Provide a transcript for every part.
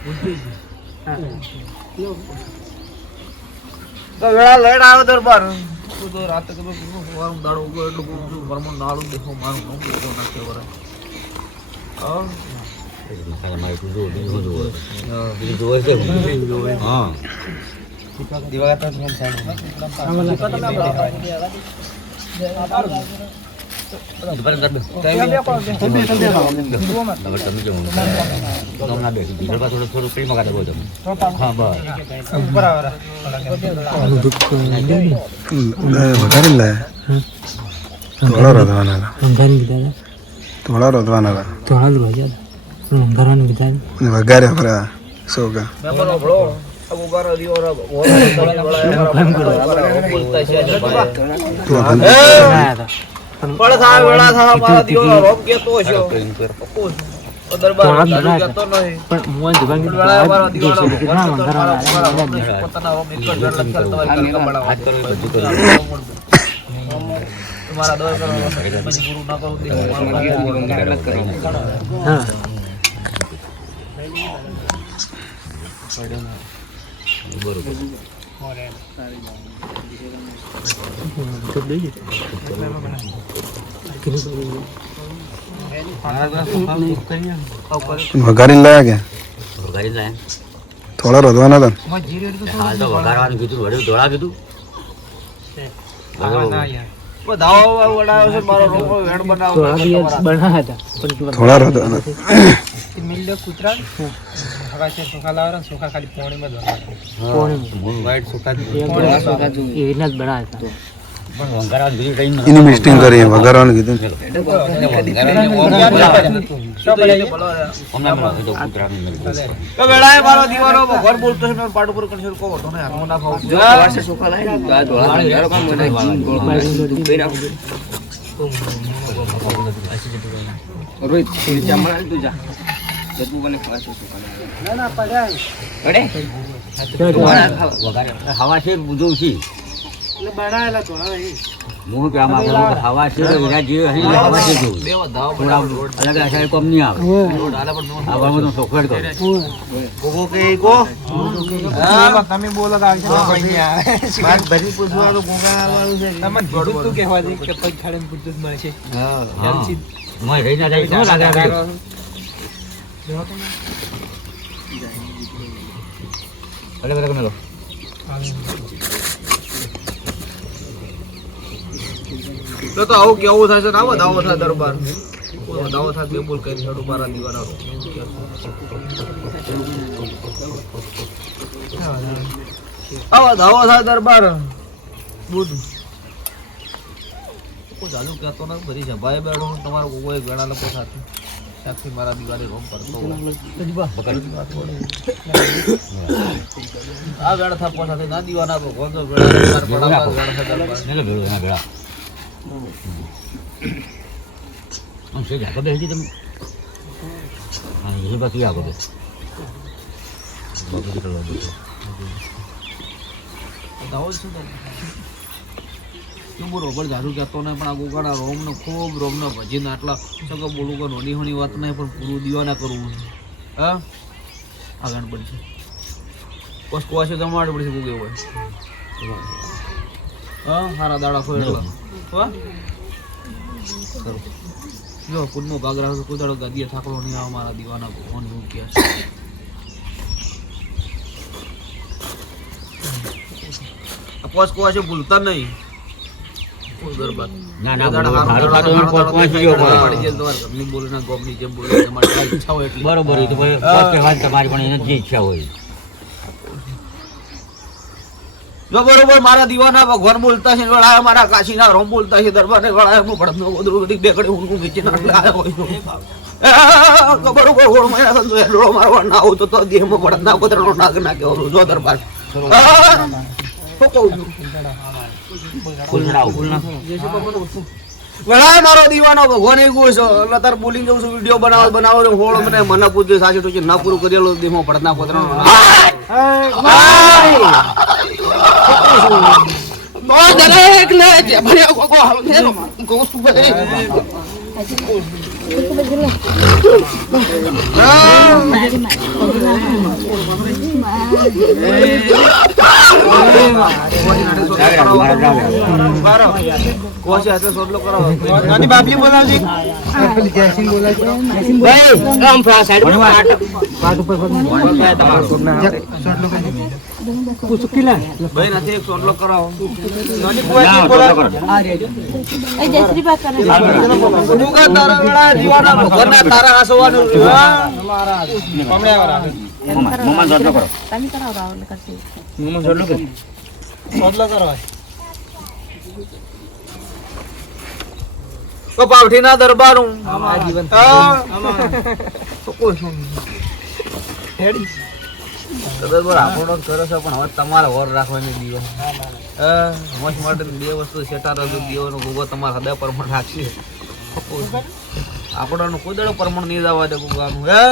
તો વેળા લઈને આવ્યો દરબાર તો રાતે કીધું વારમ દાડો ઉગો એટલું વરમણ નાળું દેખો મારું નામ દેખો નાખે વરા મારે તું જો બીજું જો બીજું જોવે છે હા દીવા તો કેમ થાય વગારે ફરા સોગા પણ થા વેળા થા મારા દીવાનો રોમ કેતો છે દરબાર કેતો નહીં પણ મોન જવાન વેળા મારા દીવાનો પોતાના રોમ એક જ લક્ષ તમારે કબડા હાથ કરો બધું કરો તમારા દવા કરો પછી પૂરું ના કરું દે હા બરોબર વઘારીને લાયા કે વઘારી લાયા થોડા રોધવાના હતા હાલ તો વઘારવાનું કીધું વડે ધોળા કીધું થોડા રોધવાના એની મિસ્ટિંગ કરી વઘારવાનું કીધું મારો દીવાનો ઘર બોલતો છે પાટ ઉપર કંટ્રોલ કો તો ને હાથમાં ના ખાવ ચોખા લાય રોહિત ચામડા તું જા જતું કોને ખાવા છો ના ના પડ્યા પડે વઘારે હવા છે જોઉં છું એટલે બનાયેલા તો હવે હું કે આમાં હવા છે એના જે હઈ હવા છે જોઉં બે દાવ અલગ આશા કોમ નહીં આવે રોડ આલે પણ આવવામાં તો સોખવડ કરો ગોગો કે ગો હા તમે બોલો કે આવશે કોઈ આવે વાત ભરી પૂછવાનું ગોગા આવવાનું છે તમને જોડું તું કહેવા દે કે પગ ખાડે પૂછતું મળે છે હા મોય રહી ના જાય શું લાગે અલગ અલગ મેલો તો આવું કેવું થાય છે ને આવો દાવો થાય દરબાર દાવો થાય બે બોલ કરી છોડું મારા દીવાના આવો દાવો થાય દરબાર બુધ ચાલુ કહેતો ને બધી સભાએ બેઠો તમારો કોઈ ઘણા લોકો સાથે સાક્ષી મારા દિવાળી રોમ કરતો આ વેળ થાપો સાથે ના દીવાના ભગવાન તો ભેળા આમ છે જાગો બેસી તમે હા એ બાકી આગો બે બાકી કરો દાવો શું તો બરોબર દારૂ કહેતો ને પણ આ ગોગાડા રોમને ખૂબ રોમને ભજીને આટલા સગો બોલું કે નોની હોની વાત નહીં પણ પૂરું દીવાના કરવું હા આ ગાણ પડશે બસ કોશે જમાડે પડશે ગોગે હોય હા સારા દાડા ખોય એટલા જો પુનનો ભાગ રાખો કોઈ દાડો ગાદીએ થાકલો નહીં આવે મારા દીવાના ભગવાન એવું કહે છે પોસ કોશે ભૂલતા નહીં ના ના બરોબર તમારી પણ એની જે ઈચ્છા હોય જો બરોબર મારા દીવાના ભગવાન બોલતા છે વળાયા મારા કાશીના રોમ બોલતા છે દરબાર ને વળાયા હું પડનો ઓદરું બધી બે કડી હું વેચી નાખલે આયો હોય બરોબર ઓળ મહિના સંતો એડરો મારવા ના આવું તો દેહમાં પડના કોતરનો નાગ નાખે જો દરબાર વળાય મારો દીવાનો ભગવાન એક છે લતાર બોલી જઉં છું વિડીયો બનાવો હોળ મને મને પૂછ્યું સાચું ટૂંકી ના પૂરું કરેલું દેહમાં પડના કોતરનો દરેક ને ભણ્યા કોશી હાથે સોટલો કરાવો. નાની બાપલી બોલાવજે. ભાઈ નથી એક સોટલો કરાવો. નાની બુઆજી બોલાવો. તું કા તારા વેળા દીવાના ભગવાનના તારા હાસવાનું રહ્યું, હા? હમણાં આવો રાખે. સોટલો કરો. તો પાવઠીના દરબારું. હા. દરબાર આપણો જ કરે છે પણ હવે તમારે વર રાખવાની દીવો. મોસ માટે બે વસ્તુ સેટા રજો દીવાનો ગુગો તમારા હૃદય પરમણ રાખશે. આપણો કોઈ દડો પરમણ નહીં જવા દે ગુગાનું. હે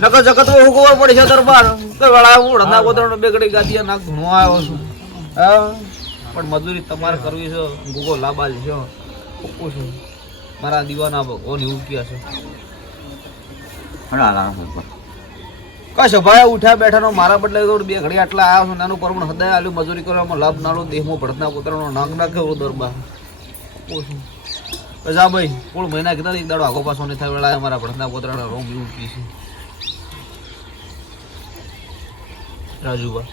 નકર જગત હું ખબર પડે છે દરબાર તો વેળા હું રંધા ગોતરનો બેગડી ગાદીયા નાક ધૂણો આવ્યો છું. હા પણ મજૂરી તમારે કરવી છે. ગુગો લાબાલ છે. પપ્પુ છું મારા દીવાના ભગવાન એવું ક્યાં છે. કશો ભાઈ ઉઠ્યા બેઠાનો મારા બદલે તો બે ઘડી આટલા આવ્યો છું. નાનું પરમણ હૃદય આલ્યું મજૂરી કરવામાં લાભ નાલો દેહમાં ભડતના કૂતરાનો નાગ નાખે એવો દરબાર. પપ્પુ છું જા ભાઈ કોણ મહિના કીધા એક દાડો આગો પાછો નહીં થાય વેળા મારા ભડતના કૂતરાના રોમ એવું કી છે. રાજુબા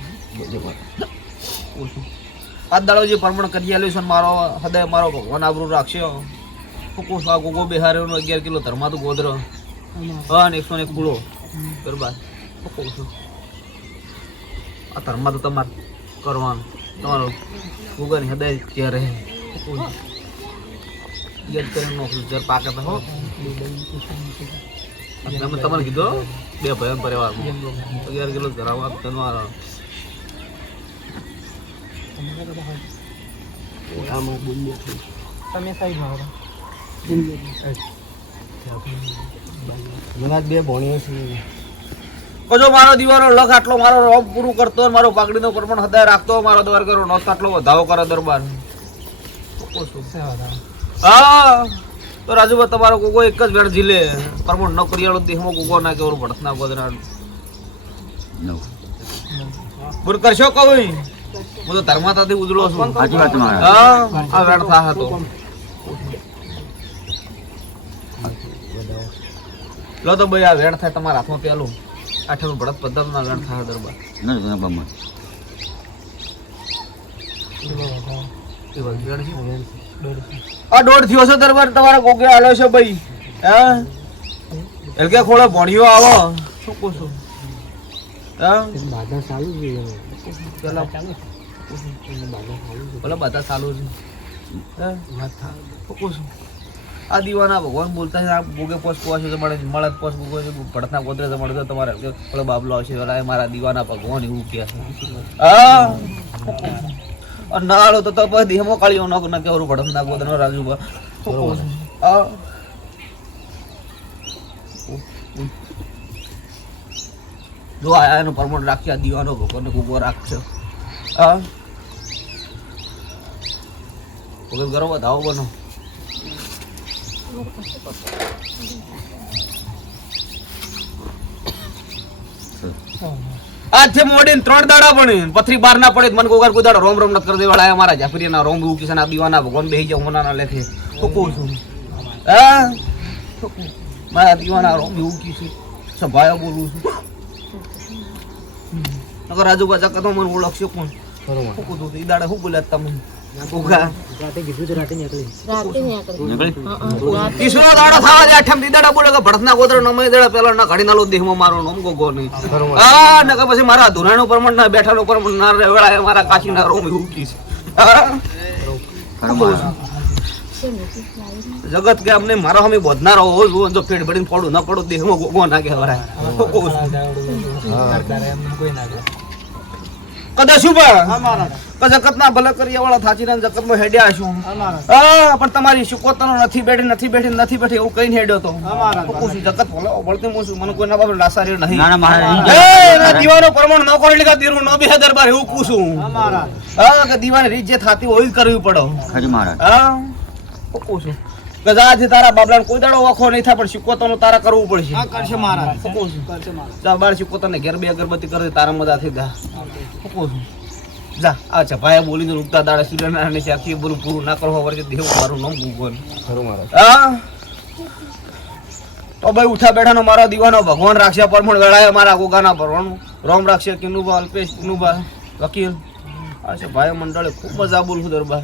આ દાડો જે પરમણ કરી આલ્યું છે મારો હૃદય મારો ભગવાન આબરૂ રાખશે. ફૂકુસ આ ગોગો બિહારીનો 11 કિલો ધર્માતું ગોદર હા ને 101 કુળો બરબાદ. આ ધર્મા તો તમારે કરવાનું તમારો ગોગાની હૃદય ક્યાં રહે યાદ કરીને નોકરી જર પાકે તો હો. તમે તમારે કીધું બે ભયન પરિવારમાં 11 કિલો ધરાવવા તમારો તમે સાહેબ આવો. બે ભણીઓ છે. જો મારો દીવાનો લખ આટલો મારો રોમ પૂરું કરતો મારો પાકડીનો પરમણ હૃદય રાખતો મારો દ્વારકાનો નોત આટલો વધાવો કરે દરબાર. હા તો રાજુભાઈ તમારો કોકો એક જ વેણ ઝીલે પરમણ ન કરિયાળો દેહમાં કોકો ના કેવું ભડતના ગોદરા બોલ કરશો કહું હું તો ધર્માતાથી ઉજળો છું. હા આ વેણ થા હતો લો તો ભાઈ આ વેણ થાય તમારા હાથમાં પેલું આઠમું ભડત પદ્ધતિના વેણ થાય દરબાર. આ દોઢ થયો છે દરબાર તમારા કોકે આલો છે ભાઈ. હા એલકે ખોળે ભણ્યો આવો શું કહું છું. હા પેલા બધા ચાલુ છે. આ દીવાના ભગવાન બોલતા છે આ બોગે પોસ પોશે છે મળે મળે પોસ બોગે છે ભડતના ગોદરે છે મળે તો તમારે પેલો બાબલો આવશે મારા દીવાના ભગવાન એવું કહે છે. હા નાળો તો પછી દેહમો કાળીઓ ન કેવું ભડતના ગોદરનો રાજુબા. હા જો આયા એનું પરમણ રાખી આ દીવાનો ભગવાનને કુગો રાખશે. હા વગર ગરમ ધાવો બનો. આજથી મોડીને 3 દાડા પણ પથરી બાર ના પડે મન કોગર કુદાડો રોમ રોમ નત કરી દેવાળા અમારા જાફરીના રોમ એવું કિશન આ દીવાના ભગવાન બેહી જાવ મનાના લેખે તો કહું છું. હા મારા દીવાના રોમ એવું કિશન સભાયો બોલું છું. નકર રાજુબા જકતો મને ઓળખશે કોણ હું કીધું ઈ દાડે હું બોલ્યા તમે કોગા તીસરો દાડો થવા દે આઠમ દી દાડા બોલે કે ભડતના ગોત્ર નમે દાડા પેલા ના ઘડી નાલો દેહમાં મારો નમ ગોગો નહીં. હા ને કે પછી મારા ધુરાણો પરમણ ના બેઠાનો પરમણ ના રેવળા મારા કાચીના રોમ એવું કી છે. જગત કે અમને મારો હમે બોધનારો હો જો પેટ ભરીને પડું ન પડું દેહમાં ગોગો ના કહેવાય. કદાચ શું જગત ના ભલે કરીએ વાળા થાચી ને જગત માં હેડ્યા છું. હા પણ તમારી શુકોતનો નથી બેઠી એવું કઈ હેડ્યો તો જગત ભલે વળતી હું મને કોઈ ના બાબત લાસારી નહીં. દીવાનો પ્રમાણ ન કરી લીધા દીરું ન બે દરબાર એવું પૂછું. હા કે દીવાની રીત જે થાતી હોય કરવી પડે. હા પૂછું ગજાથી તારા બાબલાને કોઈ દાડો વખો નહીં થાય પણ શીખવતોનું તારા કરવું પડશે હા કરશે મહારાજ કરશે મહારાજ જા બાર શીખવતોને ઘેર બે અગરબત્તી કરે તારા મજાથી દા શું જા અચ્છા ભાઈ બોલીને રૂપતા દાડા સૂર્યનારાયણ છે આખી બધું પૂરું ના કરવા વળે દેવ મારું નામ ભૂગોન હા તો ભાઈ ઉઠા બેઠાનો મારો દીવાનો ભગવાન રાખશે પરમણ વેળાએ મારા ગોગાના ભરવાનું રોમ રાખશે કિનુભા અલ્પેશ કિનુભા વકીલ અચ્છા ભાઈ મંડળે ખૂબ મજા બોલું દરબાર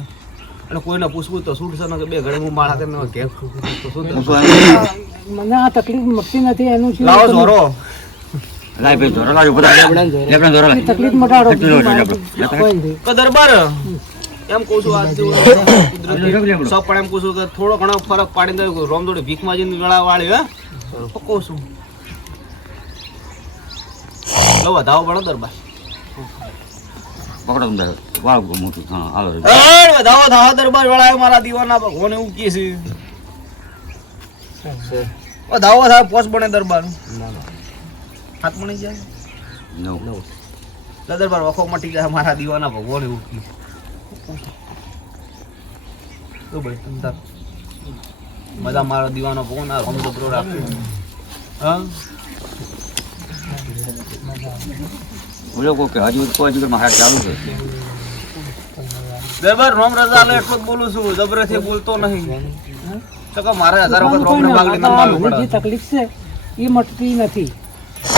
અને કોઈને પૂછવું તો છૂટશે ને કે બે ઘડી હું માળા કરીને ઘેર તો શું મને આ તકલીફ મટતી નથી એનું છે લાવો ઝોરો લાય ભાઈ જોરા લાજો બધા લેફ્ટ જોરા લાય તકલીફ મટાડો તો દરબાર એમ કહું છું આજ સબ પણ એમ કહું છું કે થોડો ઘણો ફરક પાડી દે રોમદોડી ભીખ માજીની ગળા વાળી હે કહું છું લો વધાવો પડો દરબાર પકડો અંદર વાળ મોટું હા હાલો વધાવો ધાવા દરબાર વાળા મારા દીવાના ભગવાન એવું કહે છે વધાવો થાય પોસ બને દરબાર હાથ મળી જાય નવ દરબાર વખો મટી જાય મારા દીવાના ભગવાન એવું કહે તો ભાઈ તમ તાર મજા મારો દીવાનો ભગવાન આ રમ dobro રાખે હા બોલો કે હજી કોઈ જગ્યાએ મહારાજ ચાલુ છે દરબાર રોમ રજા લે એટલું જ બોલું છું જબરેથી બોલતો નહીં તો કે મારે 1000 વખત રોમ ને માગલી ના માલવું જે પડે તકલીફ છે એ મટતી નથી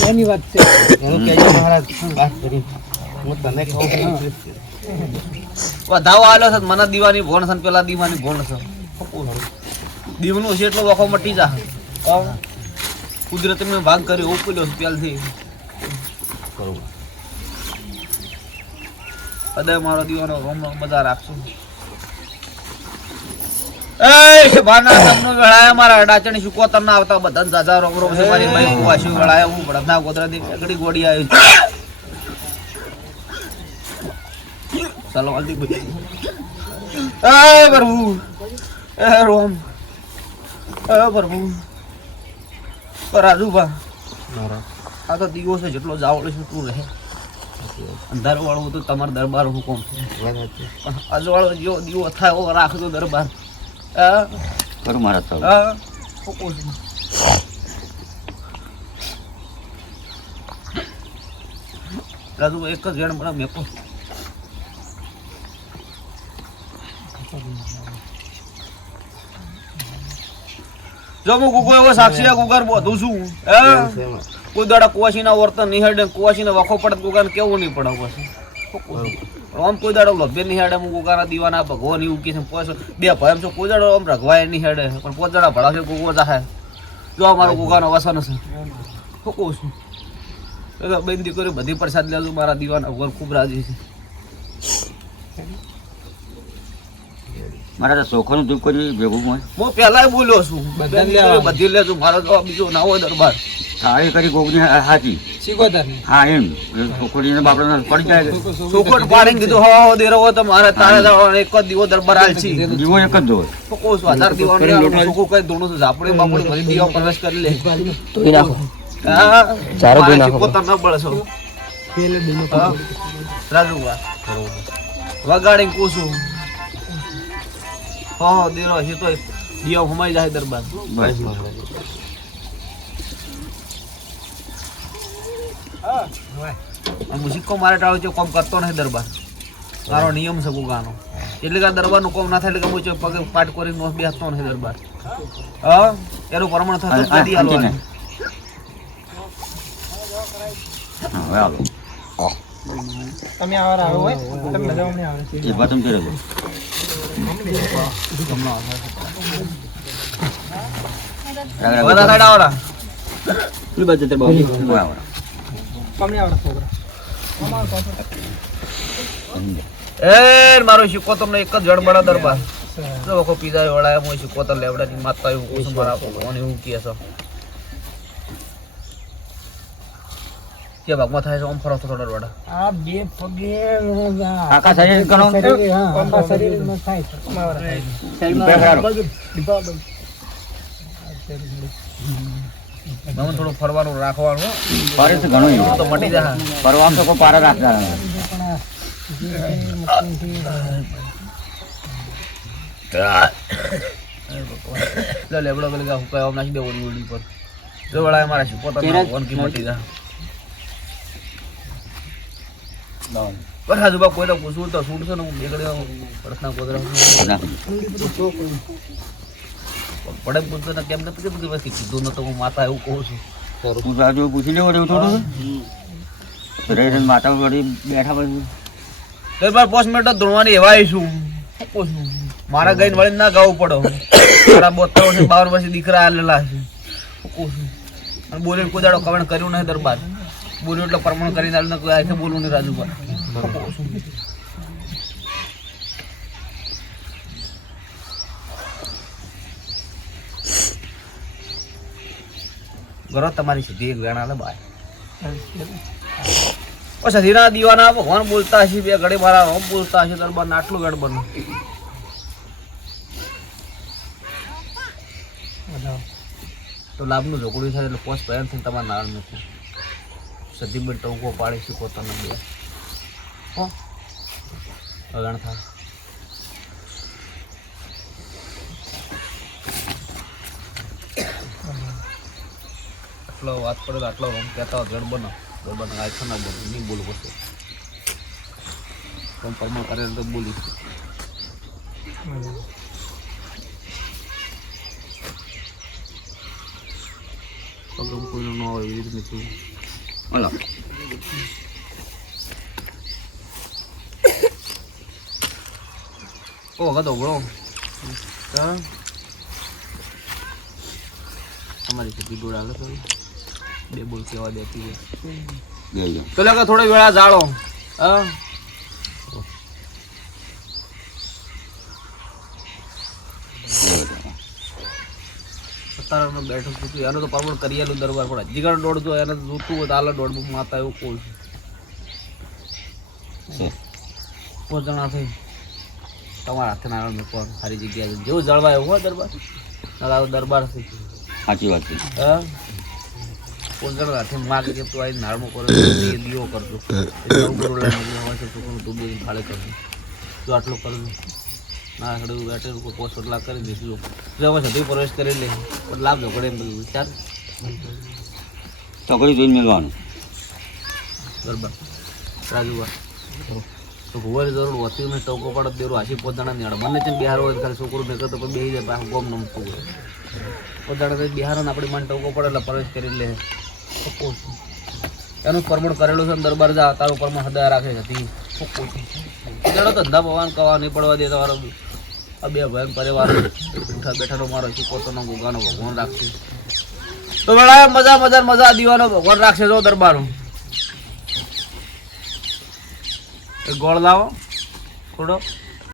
એની વાત છે એનું કહેજો મહારાજ વાત કરી હું તને કહું વધાવો આલ્યો છે મને દીવાની ભોણ છે પેલા દીવાની ભોણ છે દીવનું છે એટલો વખો મટી જા કુદરતે મેં ભાગ કર્યો ઉપલ્યો છે પહેલથી અદય મારો દીવાનો રોમ મજા રાખશું એ બાના તમનો વેળાએ મારા અડાચણી સુકોતર ના આવતા બધા જાજા રોમ રોમ છે મારી ભાઈ વાસી વેળાએ હું બળદના ગોદરાથી એકડી ગોડી આવી ચાલો જલ્દી બધી એ પ્રભુ એ રોમ એ પ્રભુ રાજુભા આ તો દીવો છે જેટલો જાવડે છે તું રહે અંધાર વાળું તો તમારા દરબાર હુકમ છે પણ અજવાળો જેવો દીવો થાય એવો રાખજો દરબાર કરું મહારાજ ચાલુ રાજુ એક જ જણ મને મેકો જો હું ગુગો એવો સાક્ષી ગુગર બધું છું કોઈ દાડા કુવાસીના વર્તન નિહાડે કુવાસીને વખો પડે ગુગાને કેવું નહીં પડે પછી આમ કોઈ દાડો લભ્ય નિહાડે હું ગુગાના દીવાના ભગવાન એવું કે છે બે ભયમ છો કોઈ દાડો આમ રઘવાય નિહાડે પણ પોત દાડા ભળાશે ગુગો જાહે જો અમારો ગુગાનો વસન છે શું કહું છું બેન દીકરી બધી પ્રસાદ લેજો મારા દીવાના ભગવાન ખૂબ રાજી છે મહારાજ ચોખાનું દુઃખ કરી ભેગું હોય હું પહેલા બોલ્યો છું બધી લેજો મારો જવાબ બીજો ના હોય દરબાર હા એ કરી ગોગની હાચી શીખોતર હા એમ છોકરીને બાપડા પડી જાય ચોખટ પાડીને કીધું હવા દેરો હોય તો મારે તારે જવાનો એક જ દીવો દરબાર હાલ છે દીવો એક જ જોવે તો કહું છું 1000 દીવાનો ચોખ્ખું કઈ ધોણું છું આપણે બાપડી ભરી દીવા પ્રવેશ કરી લે ધોઈ નાખો હા ચારો ધોઈ નાખો. પોતાના બળ છો રાજુ વગાડીને પૂછું હા દેરો છે તો દીવા હમાઈ જાય દરબાર બસ મુસિક્કો મારે ટાળો છે કોમ કરતો નથી દરબાર મારો નિયમ છે ગુગાનો એટલે કે દરબારનું કોમ ના થાય એટલે કે હું પગે પાટ કરીને નો બેસતો નથી દરબાર હા એનું પ્રમાણ થતું જ નથી હાલવાનું. હા હવે આવો તમે આવા આવો હોય તમે મજા અમને આવે છે એ બતમ ફેરવો બધા સાઈડ આવડા તમને આવડે છોકરા એ મારો શીખોતર નો એક જ જડબડા દરબાર જો વખો પીઝા વળાય હું શીખોતર લેવડાની માતા એવું કહું છું મારા ભગવાન એવું કહે છે કે ભાગમાં થાય છે ઓમ ફરો થોડો વડા આ બે પગે આખા શરીર કરો આખા શરીરમાં થાય છે મને થોડું ફરવાનું રાખવાનું ફરે તો ઘણું તો મટી જાય ફરવાનું તો કોઈ પારા રાખતા એટલે લેબડો પેલી કે હુકાય આમ નાખી દે ઓડી ઓડી પર જો વળાય મારા શીપો તો ફોન કી મટી જા પર હાજુ બા કોઈ તો પૂછવું તો છૂટશે ને હું બેગડે પ્રશ્ન કોદરા પડે પૂછતો ને કેમ નથી કીધું કે કીધું ન તો હું માતા એવું કહું છું હું રાજુ પૂછી લેવો એવું થોડું રેશન માતા વળી બેઠા પછી તો બાર 5 મિનિટ ધોળવાની એવા આવીશું મારા ગઈને વળી ના ગાવું પડો મારા 72 છે 52 પછી દીકરા આલેલા છે અને બોલીને કોઈ દાડો કવણ કર્યું નહીં દરબાર બોલ્યું એટલે પ્રમાણ કરીને આલે કોઈ આખે બોલું નહીં રાજુ પર ઘરો તમારી સીધી એક વેણા લે બાય ઓ સધીના દીવાના ભગવાન બોલતા હશે બે ઘડી મારા રોમ બોલતા હશે દરબાર આટલું વેણ બનો તો લાભનું ઝઘડું થાય એટલે પોસ્ટ પહેન થઈને તમારે નાળ મૂકું સધીબેન ટોકો પાડી છે પોતાના બે હો અગણ થાય આટલો વાત પડે તો આટલો રોમ કહેતા હોય જડ બનો દરબાર આખા ના બોલું નહીં બોલું પડશે પણ પરમાણ કરે તો બોલી પગમ કોઈનું ન હોય એવી રીતે નથી હલો ઓ ગધો બળો તમારી સીધી દોડ હાલે તો બે બોલ કેવા દેતી ગયો પેલા કે થોડી વેળા જાળો હા તારા બેઠો છું એનો તો પરમણ કરિયાલું દરબાર પણ હજી ઘર દોડ જો એને જોતું હોય તો આલે દોડ માતા એવું કોઈ છે 5 જણા થઈ તમારા હાથે નારાયણ મૂકવાનું સારી જગ્યાએ જેવું જળવાય એવું હોય દરબાર દરબાર થઈ સાચી વાત છે હા 5 જણા હાથે માગ કે તું આવી નાળ મૂકો દીવો કરજો તું બે ખાડે કરજો જો આટલું કરજો ના હડું બેઠે પોસ્ટ એટલા કરી દઈશું જો હવે સધી પ્રવેશ કરી લે લાભ ઝઘડે એમ બધું વિચાર ચોકડી જોઈને મેળવાનું બરાબર રાજુભા તો ભુવારી જરૂર હોતી ને ટોકો પાડો દેરું હાસી 5 જણા નિહાળો મને છે બિહાર હોય ખાલી છોકરું નહીં કરતો પણ બે જાય પાછું ગોમ નમતું હોય 5 જણા બિહાર ને આપણી મને ટોકો પડે એટલે પ્રવેશ કરી લે એનું પરમણ કરેલું છે દરબાર જા તારું પરમણ હૃદય રાખે હતી ચાલો ધંધા ભગવાન કવા નહીં પડવા દે તમારો આ બે ભયન પરિવાર ઉઠા બેઠાનો મારો છે પોતાનો ગુગાનો ભગવાન રાખશે તો વેળા મજા મજા મજા દીવાનો ભગવાન રાખશે જો દરબાર ગોળ લાવો થોડો